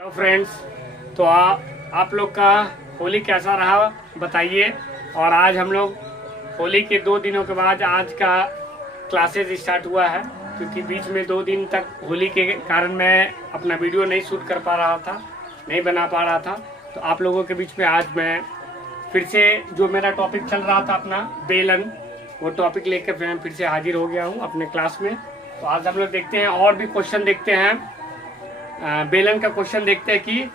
Hello friends. तो आप लोग का होली कैसा रहा बताइए। और आज हम लोग होली के 2 दिनों के बाद आज का क्लासेस स्टार्ट हुआ है, क्योंकि बीच में 2 दिन तक होली के कारण मैं अपना वीडियो नहीं शूट कर पा रहा था, नहीं बना पा रहा था। तो आप लोगों के बीच में आज मैं फिर से जो मेरा टॉपिक चल रहा था अपना बेलन, वो टॉपिक लेकर मैं फिर से हाजिर हो गया हूँ अपने क्लास में। तो आज हम लोग देखते हैं और भी क्वेश्चन देखते हैं। बेलन का क्वेश्चन देखते हैं कि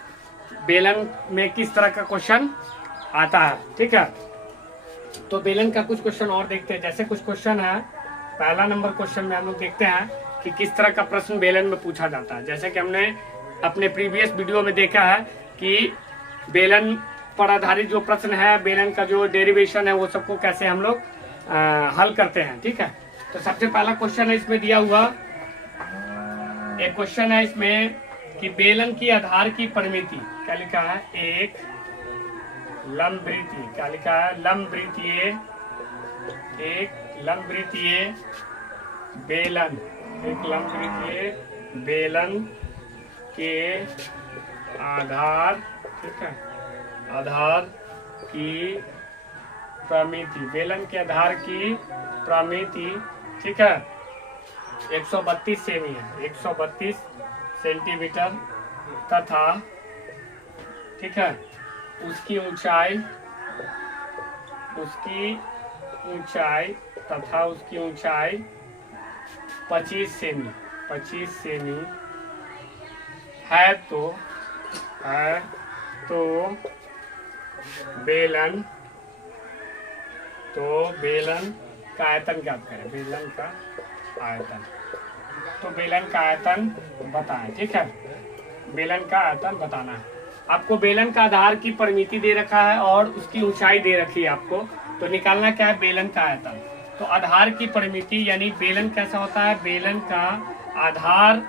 बेलन में किस तरह का क्वेश्चन आता है। ठीक है, तो बेलन का कुछ क्वेश्चन और देखते हैं। जैसे कुछ क्वेश्चन है, पहला नंबर क्वेश्चन में हम लोग देखते हैं कि किस तरह का प्रश्न बेलन में पूछा जाता है। जैसे कि हमने अपने प्रीवियस वीडियो में देखा है कि बेलन पर आधारित जो प्रश्न है, बेलन का जो डेरिवेशन है, वो सबको कैसे हम लोग हल करते हैं। ठीक है, तो सबसे पहला क्वेश्चन है इसमें दिया हुआ, एक क्वेश्चन है इसमें कि बेलन की आधार की परिमिति क्या लिखा है, एक लंबवृत्तीय, क्या लिखा है, लंबवृत्तीय, एक लंबवृत्तीय बेलन, एक लंबवृत्तीय बेलन के आधार, ठीक है, आधार की परिमिति, बेलन के आधार की परिमिति, ठीक है, 132 सेमी है, 132 सेंटीमीटर तथा, ठीक है, उसकी ऊंचाई, तथा उसकी ऊंचाई 25 सेमी, 25 सेमी है। तो बेलन का आयतन ज्ञात करें, बेलन का आयतन। तो बेलन का आयतन बताएं। ठीक है, बेलन का आयतन बताना है आपको। बेलन का आधार की परिमिति दे रखा है और उसकी ऊंचाई दे रखी है आपको, तो निकालना क्या है, बेलन का आयतन। तो आधार की परिमिति यानी बेलन कैसा होता है, बेलन का आधार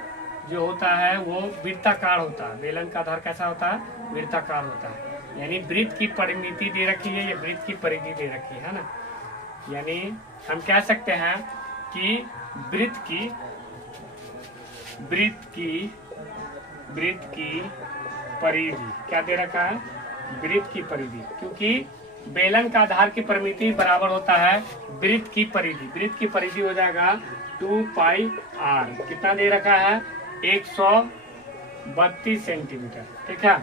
जो होता है वो वृत्ताकार होता है। बेलन का आधार कैसा होता है, वृत्ताकार होता है। यानी वृत्त की परिमिति दे रखी है, ये वृत्त की परिधि दे रखी है ना। यानी हम कह सकते हैं कि वृत्त की परिधि क्या दे रखा है, वृत्त की परिधि, क्योंकि बेलन का आधार की परिमिति बराबर होता है वृत्त की परिधि। वृत्त की परिधि हो जाएगा 2 पाई r, कितना दे रखा है, 132 सेंटीमीटर। ठीक है,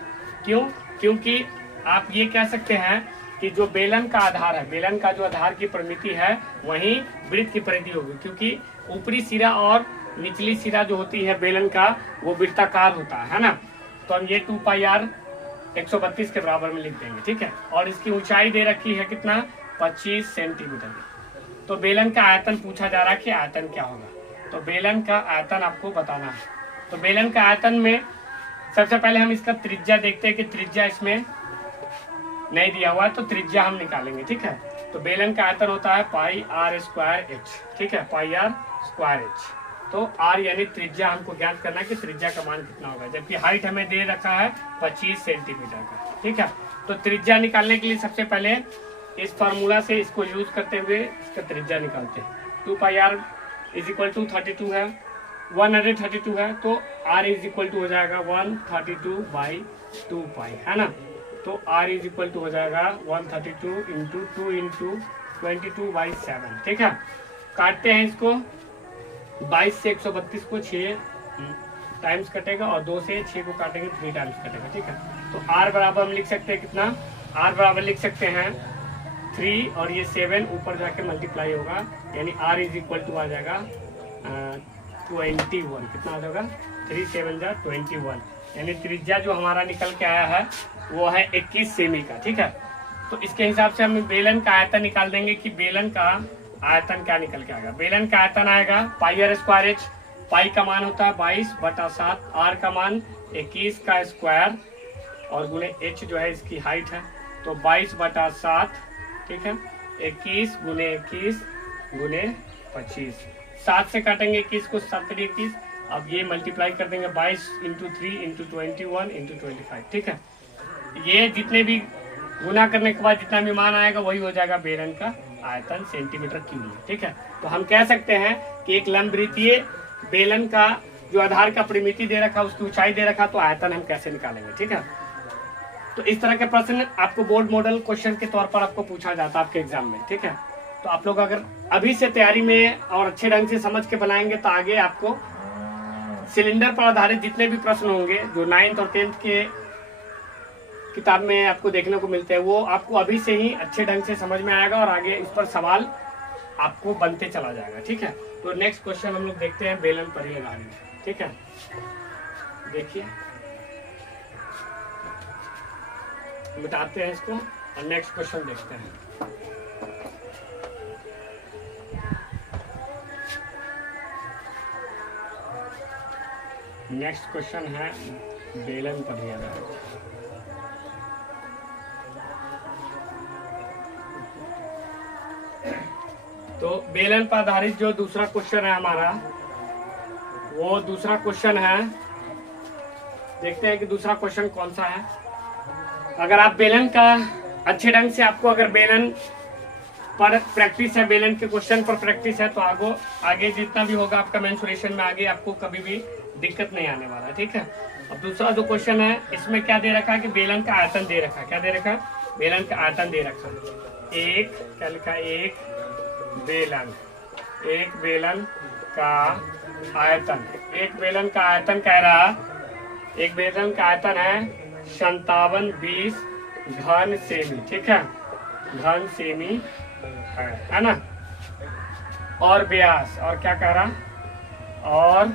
क्यों, क्योंकि आप ये कह सकते हैं कि जो बेलन का आधार है, बेलन का जो आधार की परिमिति है वहीं वृत्त की परिधि होगी, क्योंकि ऊपरी सिरा और निचली सिरा जो होती है बेलन का वो वृत्ताकार होता है ना। तो हम ये 2 पाई r 132 के बराबर में लिख देंगे। ठीक है, और इसकी ऊंचाई दे रखी है कितना, 25 सेंटीमीटर। तो बेलन का आयतन पूछा जा रहा है कि आयतन क्या होगा, तो बेलन का आयतन आपको बताना है। तो बेलन का आयतन में सबसे पहले हम इसका त्रिज्या देखते हैं कि त्रिज्या इसमें नहीं दिया हुआ है, तो त्रिज्या हम निकालेंगे। ठीक है, तो बेलन का आयतन होता है पाई r स्क्वायर h। ठीक है, पाई r स्क्वायर h। तो r यानी त्रिज्या हमको ज्ञात करना है कि त्रिज्या का मान कितना होगा, जबकि हाइट हमें दे रखा है 25 सेंटीमीटर का। ठीक है, तो त्रिज्या निकालने के लिए सबसे पहले इस फार्मूला से इसको यूज करते हुए इसका त्रिज्या निकालते हैं। 2 पाई r इज इक्वल टू 32 है, 132 है, तो r इज इक्वल टू हो जाएगा 132/2 पाई, है ना। तो r इज इक्वल टू हो जाएगा 132 इंटू 2 इंटू 22/7। ठीक है, काटते हैं इसको, 22 से 132 को 6 टाइम्स कटेगा और 2 से 6 को काटेंगे 3 टाइम्स कटेगा। ठीक है, तो r बराबर हम लिख सकते हैं कितना, r बराबर लिख सकते हैं 3 और ये 7 ऊपर जाके मल्टीप्लाई होगा, यानी r इज इक्वल टू आ जाएगा 21। कितना आ जाएगा, 3 7 जा 21, यानी त्रिज्या जो हमारा निकल के आया है वो है 21 सेमी का। ठीक है, तो इसके हिसाब से हम बेलन का आयतन निकाल देंगे कि बेलन का आयतन क्या निकल के आएगा। बेलन का आयतन आएगा पाई r स्क्वायर h, पाई का मान होता है 22/7, r का मान 21 का स्क्वायर और गुणे h जो है इसकी हाइट है, तो 22/7। ठीक है, 21 गुणे 21 गुणे 25, 7 से काटेंगे 21 को, 7 21, अब ये मल्टीप्लाई कर देंगे 22 इंटू 3 इंटू 21 इंटू 25। ठीक है, ये जितने भी गुना करने के बाद जितना भी मान आएगा वही हो जाएगा बेलन का आयतन सेंटीमीटर क्यूब में। ठीक है, तो हम कह सकते हैं कि एक लंबवृत्तीय बेलन का जो आधार का परिमिति दे रखा, उसकी ऊंचाई दे रखा, तो आयतन हम कैसे निकालेंगे, ठीक है। तो इस तरह के प्रश्न आपको बोर्ड मॉडल क्वेश्चन के तौर पर आपको पूछा जाता है आपके एग्जाम में, ठीक है। तो आप लोग अगर अभी से तैयारी में और अच्छे ढंग से समझ के बनाएंगे तो आगे आपको सिलेंडर पर आधारित जितने भी प्रश्न होंगे जो 9th और 10th के किताब में आपको देखने को मिलते हैं, वो आपको अभी से ही अच्छे ढंग से समझ में आएगा और आगे इस पर सवाल आपको बनते चला जाएगा, ठीक है। तो नेक्स्ट क्वेश्चन हम लोग देखते हैं बेलन पर ही आधारित, ठीक है। देखिए मिटाते हैं इसको और नेक्स्ट क्वेश्चन देखते हैं। नेक्स्ट क्वेश्चन है बेलन पर ही आधारित। तो बेलन पर आधारित जो दूसरा क्वेश्चन है हमारा, वो दूसरा क्वेश्चन है, देखते हैं कि दूसरा क्वेश्चन कौन सा है। अगर आप बेलन का अच्छे ढंग से, आपको अगर बेलन पर प्रैक्टिस है, बेलन के क्वेश्चन पर प्रैक्टिस है, तो आगे जितना भी होगा आपका मेंसुरेशन में, आगे आपको कभी भी दिक्कत नहीं आने वाला, ठीक है। अब दूसरा जो क्वेश्चन है, इसमें क्या दे रखा है कि बेलन का आयतन दे रखा है। क्या दे रखा है? बेलन का आयतन दे रखा है। एक क्या लिखा है? एक बेलन का आयतन, एक बेलन का आयतन कह रहा, एक बेलन का आयतन है 5720 घन सेमी, ठीक है, घन सेमी है ना। और व्यास, और क्या कह रहा, और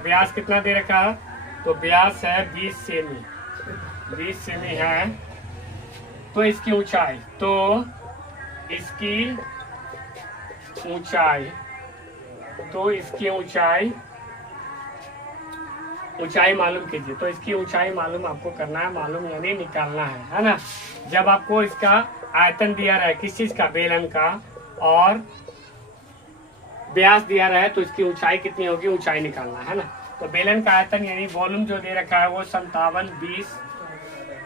व्यास कितना दे रखा? तो व्यास है 20 सेमी, 20 सेमी है। तो इसकी ऊंचाई, तो इसकी ऊंचाई मालूम कीजिए। तो इसकी ऊंचाई मालूम आपको करना है, मालूम यानी निकालना है ना। जब आपको इसका आयतन दिया रहा है, किस चीज का? बेलन का, और व्यास दिया रहा है, तो इसकी ऊंचाई कितनी होगी, ऊंचाई निकालना है ना। तो बेलन का आयतन यानी वॉल्यूम जो दे रखा है वो 5720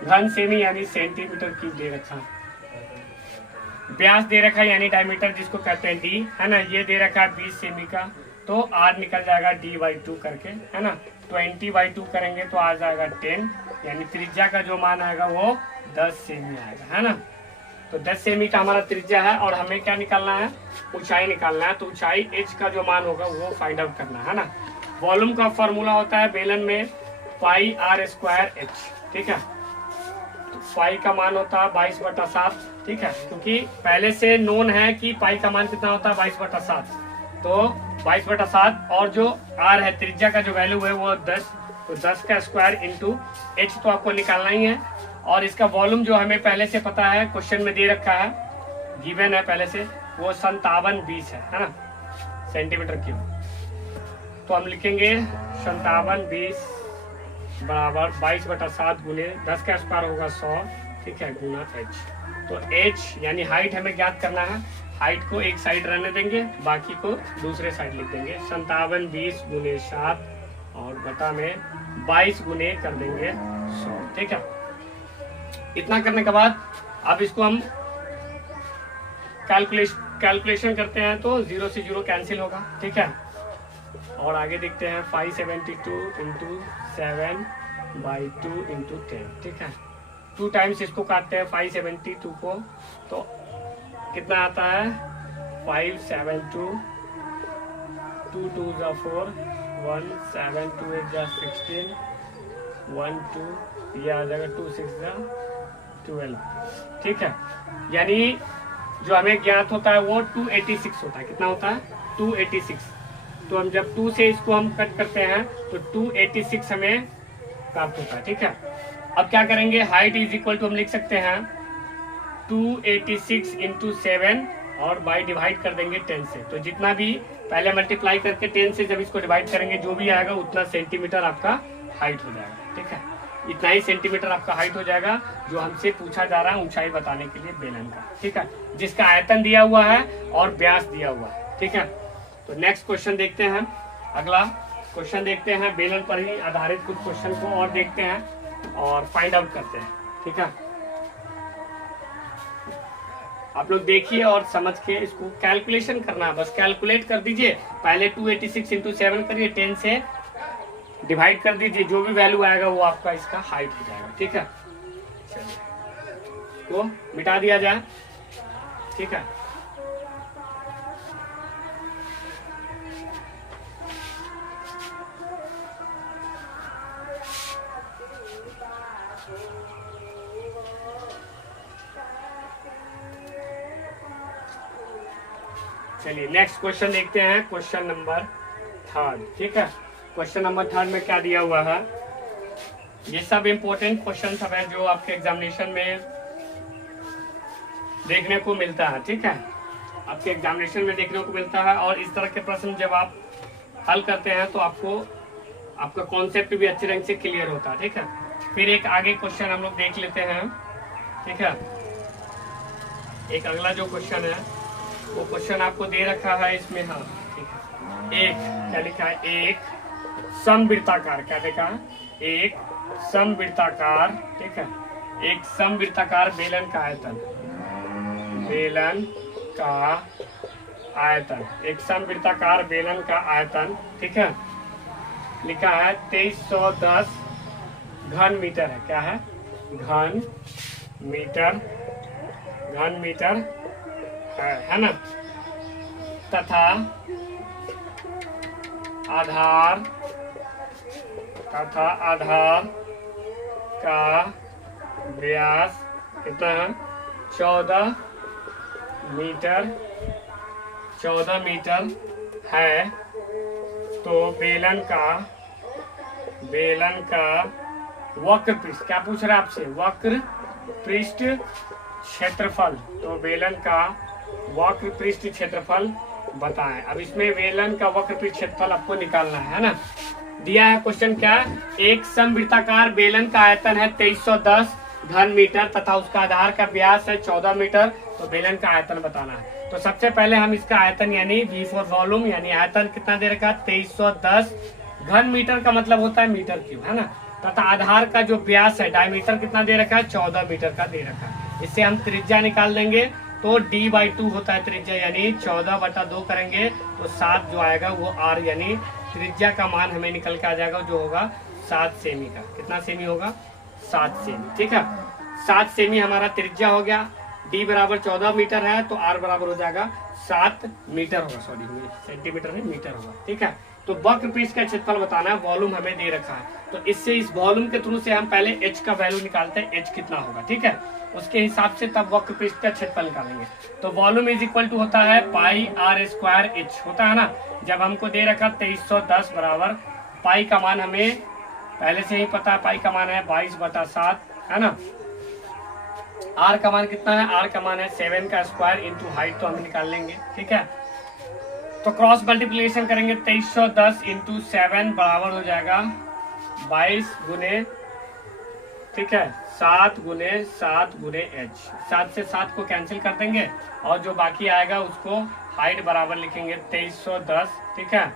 घन सेमी यानी सेंटीमीटर क्यूब दे रखा है। व्यास दे रखा है यानी डायमीटर जिसको कहते हैं डी, है ना, ये दे रखा है 20 सेमी का, तो आर निकल जाएगा d/2 करके, है ना। 20/2 करेंगे तो आ जाएगा 10, यानी त्रिज्या का जो मान आएगा वो 10 सेमी आएगा, है ना। तो 10 सेमी का हमारा त्रिज्या है और हमें क्या निकालना है? ऊंचाई निकालना है। तो ऊंचाई h का जो मान होगा वो फाइंड आउट करना है ना। वॉल्यूम का फॉर्मूला होता है बेलन में πr²h, ठीक है। तो पाई का मान होता है 22/7, ठीक है, क्योंकि पहले से नोन है कि पाई का मान कितना होता है 22/7, तो 22/7 और जो आर है त्रिज्या का जो वैल्यू है वो 10, तो 10 का स्क्वायर इंटू एच तो आपको निकालना ही है। और इसका वॉल्यूम जो हमें पहले से पता है, क्वेश्चन में दे रखा है, गिवन है पहले से, वो 5720 है ना, सेंटीमीटर क्यूब। तो हम लिखेंगे 5720 बराबर 22/7 गुने 10 का स्क्वायर होगा 100, ठीक है, गुना h। तो h यानी हाइट हमें ज्ञात करना है। हाइट को एक साइड रहने देंगे, बाकी को दूसरे साइड लिख देंगे। 5720 गुने 7 और बटा में 22 गुने कर देंगे 100, ठीक है। इतना करने के बाद अब इसको हम कैलकुलेशन करते हैं, तो 0 से 0 कैंसिल होगा, ठीक है। और आगे देखते हैं 572 इंटू 7/2 इंटू 10, ठीक है। 2 टाइम्स इसको काटते हैं 572 को, तो कितना आता है 572, 2 2 = 4, 1 7 2 8 = 16, 1 2, ये आ जाएगा 2 6 = 12, ठीक है। यानी जो हमें ज्ञात होता है वो 286 होता है। कितना होता है? 286। तो हम जब 2 से इसको हम कट करते हैं तो 286 हमें प्राप्त होता है, ठीक है। अब क्या करेंगे? हाइट इज इक्वल टू हम लिख सकते हैं 286 इंटू 7 और बाई डिवाइड कर देंगे 10 से। तो जितना भी पहले मल्टीप्लाई करके 10 से जब इसको डिवाइड करेंगे, जो भी आएगा उतना सेंटीमीटर आपका हाइट हो जाएगा, ठीक है। इतना ही सेंटीमीटर आपका हाइट हो जाएगा जो हमसे पूछा जा रहा है ऊंचाई बताने के लिए बेलन का, ठीक है, जिसका आयतन दिया हुआ है और व्यास दिया हुआ है, ठीक है। तो नेक्स्ट क्वेश्चन देखते हैं। अगला क्वेश्चन देखते हैं, बेलन पर ही आधारित कुछ क्वेश्चन को और देखते हैं और फाइंड आउट करते हैं, ठीक है। आप लोग देखिए और समझ के इसको कैलकुलेशन करना है, बस कैलकुलेट कर दीजिए। पहले 286 इंटू 7 करिए, 10 से डिवाइड कर दीजिए, जो भी वैल्यू आएगा वो आपका इसका हाइट हो जाएगा। ठीक है, चलिए को मिटा दिया जाए। ठीक है, चलिए नेक्स्ट क्वेश्चन देखते हैं, क्वेश्चन नंबर 3। ठीक है, क्वेश्चन नंबर 3 में क्या दिया हुआ है, ये सब इम्पोर्टेंट क्वेश्चन सब है जो आपके एग्जामिनेशन में देखने को मिलता है। ठीक है, आपके एग्जामिनेशन में देखने को मिलता है, और इस तरह के प्रश्न जब आप हल करते हैं तो आपको आपका कॉन्सेप्ट भी अच्छे ढंग से क्लियर होता है। ठीक है, फिर एक आगे क्वेश्चन हम लोग देख लेते हैं। ठीक है, एक अगला जो क्वेश्चन है वो क्वेश्चन आपको दे रखा है इसमें। हाँ ठीक है, एक क्या लिखा है, एक समवृत्ताकार, क्या लिखा है, एक समवृत्ताकार। ठीक है, एक समवृत्ताकार बेलन का आयतन, बेलन का आयतन, एक समवृत्ताकार बेलन का आयतन। ठीक है, लिखा है 2310 घन मीटर है। क्या है, घन मीटर, घन मीटर है ना, तथा आधार का व्यास कितना है, 14 मीटर, 14 मीटर है। तो बेलन का वक्र पृष्ठ, क्या पूछ रहा है आपसे, वक्र पृष्ठ क्षेत्रफल, तो बेलन का वक्र पृष्ठ क्षेत्रफल बताएं। अब इसमें बेलन का वक्र पृष्ठ क्षेत्रफल आपको निकालना है ना। दिया है क्वेश्चन क्या, एक समवृत्ताकार बेलन का आयतन है 2310 घन मीटर तथा उसका आधार का व्यास है 14 मीटर, तो बेलन का आयतन बताना है। तो सबसे पहले हम इसका आयतन यानी V फॉर वॉल्यूम, यानी आयतन कितना दे रखा है 2310 घन मीटर का मतलब होता है मीटर क्यूब, है ना, तथा आधार का जो व्यास है डायमीटर कितना दे रखा है 14 मीटर का दे रखा है। इससे हम त्रिज्या निकाल देंगे, तो D/2 होता है त्रिज्या, यानी 14/2 करेंगे तो 7 जो आएगा वो R, यानी त्रिज्या का मान हमें निकल के आ जाएगा जो होगा 7 सेमी का। कितना सेमी होगा, 7 सेमी। ठीक है, 7 सेमी हमारा त्रिज्या हो गया। D बराबर 14 मीटर है तो R बराबर हो जाएगा 7 मीटर होगा, सॉरी सेंटीमीटर नहीं मीटर होगा। ठीक है, तो वक्र पृष्ठ का क्षेत्रफल बताना है, वॉल्यूम हमें दे रखा है, तो इससे इस वॉल्यूम के थ्रू से हम पहले h का वैल्यू निकालते हैं, h कितना होगा। ठीक है, उसके हिसाब से तब वक्र पृष्ठ का क्षेत्रफल निकालेंगे। तो वॉल्यूम इज इक्वल टू होता है पाई r स्क्वायर h, होता है ना। जब हमको दे रखा 2310 बराबर पाई का मान हमें पहले से ही पता है, पाई का मान है 22/7, है ना। r का मान कितना है, r का मान है 7 का स्क्वायर इंटू हाइट, तो हम निकाल लेंगे। ठीक है, तो क्रॉस मल्टीप्लिकेशन करेंगे 2310 इंटू 7 बराबर हो जाएगा 22 गुने, ठीक है, 7 गुने h। 7 से 7 को कैंसिल कर देंगे और जो बाकी आएगा उसको हाइट बराबर लिखेंगे 2310। ठीक है,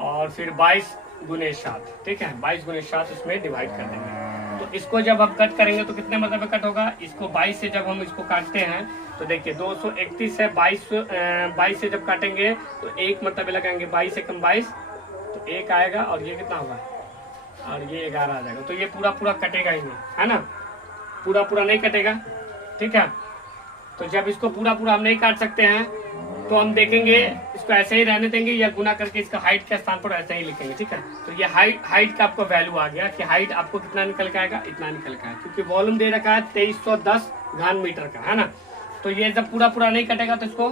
और फिर 22 गुने 7, ठीक है, 22 गुने 7 उसमें डिवाइड कर देंगे। तो इसको जब हम कट करेंगे तो कितने मतलब में कट होगा, इसको 22 से जब हम इसको काटते हैं तो देखिए 231 है, 22 से जब काटेंगे तो एक मतलब लगाएंगे, 22 से कम 22 तो 1 आएगा, और ये कितना होगा, और ये 11 आ जाएगा। तो ये पूरा पूरा कटेगा ही नहीं, है ना, पूरा पूरा नहीं कटेगा। ठीक है, तो जब इसको पूरा पूरा हम नहीं काट सकते हैं तो हम देखेंगे इसको ऐसे ही रहने देंगे, या गुना करके इसका हाइट के स्थान पर ऐसे ही लिखेंगे। ठीक है, तो ये हाइट का आपको वैल्यू आ गया कि हाइट आपको कितना निकल के आएगा, इतना निकल के आएगा, क्योंकि वॉल्यूम दे रखा है 2310 घन मीटर का, है ना। तो ये जब पूरा पूरा नहीं कटेगा तो इसको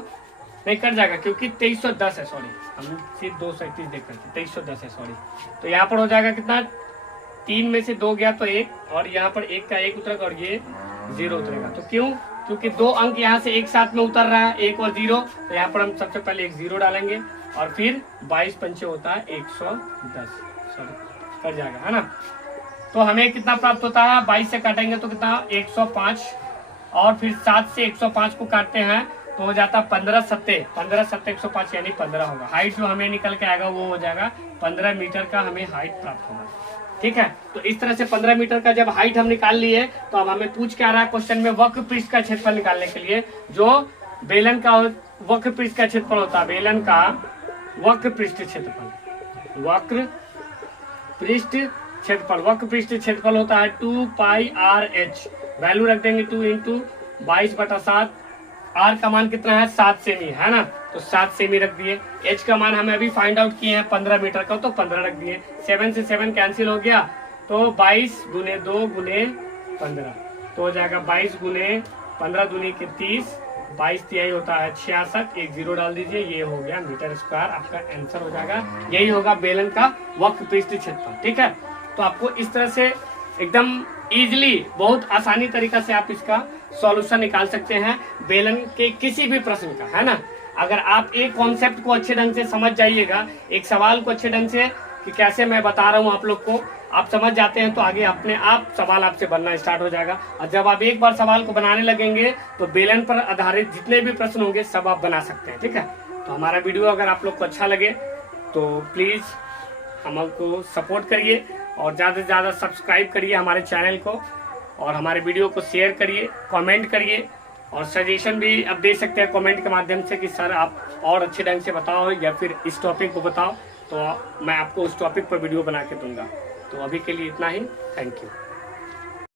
नहीं कट जाएगा, क्योंकि 2310 है, सॉरी हम सिर्फ 231 देख रहे थे, 2310 है सॉरी। तो यहाँ पर हो जाएगा कितना, 3 में से 2 गया तो 1, और यहाँ पर 1 का 1 उतरेगा और ये 0 उतरेगा। तो क्यों, क्योंकि 2 अंक यहाँ से एक साथ में उतर रहा है, 1 और 0, तो यहाँ पर हम सबसे पहले एक 0 डालेंगे और फिर 22 पंचे होता है 110, सॉरी कट जाएगा, है ना। तो हमें कितना प्राप्त होता है, 22 से काटेंगे तो कितना 105, और फिर 7 से 105 को काटते हैं तो हो जाता 15 सत्ते 105 यानी 15 होगा। हाइट जो हमें निकल के आएगा वो हो जाएगा 15 मीटर का हमें हाइट प्राप्त होगा। ठीक है। तो इस तरह से 15 मीटर का जब हाइट हम निकाल लिए, तो अब हमें पूछ के आ रहा है क्वेश्चन में वक्र पृष्ठ का क्षेत्रफल निकालने के लिए, जो बेलन का वक्र पृष्ठ का क्षेत्रफल होता है, बेलन का वक्र पृष्ठ क्षेत्रफल, वक्र पृष्ठ क्षेत्रफल, वक्र पृष्ठ क्षेत्रफल होता है 2πr/h। वैल्यू रख देंगे 2 इंटू 22/7। आर का मान कितना है 7 सेमी है ना, तो 7 सेमी रख दिए। एच का मान हमें अभी फाइंड आउट किए हैं 15 मीटर का, तो 15 रख दिए। 7 से 7 कैंसिल हो गया, तो 22 गुने 2 गुने 15, तो हो जाएगा 22 गुने 15 दूनी के 30, 22 तिहाई होता है 66, एक जीरो डाल दीजिए, ये हो गया मीटर स्क्वायर, आपका आंसर हो जाएगा। यही होगा बेलन का वक्र पृष्ठ क्षेत्रफल, ठीक है। तो आपको इस तरह से एकदम इजीली, बहुत आसानी तरीका से आप इसका सॉल्यूशन निकाल सकते हैं बेलन के किसी भी प्रश्न का, है ना। अगर आप एक कॉन्सेप्ट को अच्छे ढंग से समझ जाइएगा, एक सवाल को अच्छे ढंग से कि कैसे मैं बता रहा हूँ आप लोग को, आप समझ जाते हैं, तो आगे अपने आप सवाल आपसे बनना स्टार्ट हो जाएगा। और जब आप एक बार सवाल को बनाने लगेंगे, तो बेलन पर आधारित जितने भी प्रश्न होंगे सब आप बना सकते हैं, ठीक है। तो हमारा वीडियो अगर आप लोग को अच्छा लगे तो प्लीज हमको सपोर्ट करिए और ज़्यादा से ज़्यादा सब्सक्राइब करिए हमारे चैनल को, और हमारे वीडियो को शेयर करिए, कमेंट करिए, और सजेशन भी आप दे सकते हैं कमेंट के माध्यम से कि सर आप और अच्छे ढंग से बताओ या फिर इस टॉपिक को बताओ, तो मैं आपको उस टॉपिक पर वीडियो बना के दूंगा। तो अभी के लिए इतना ही, थैंक यू।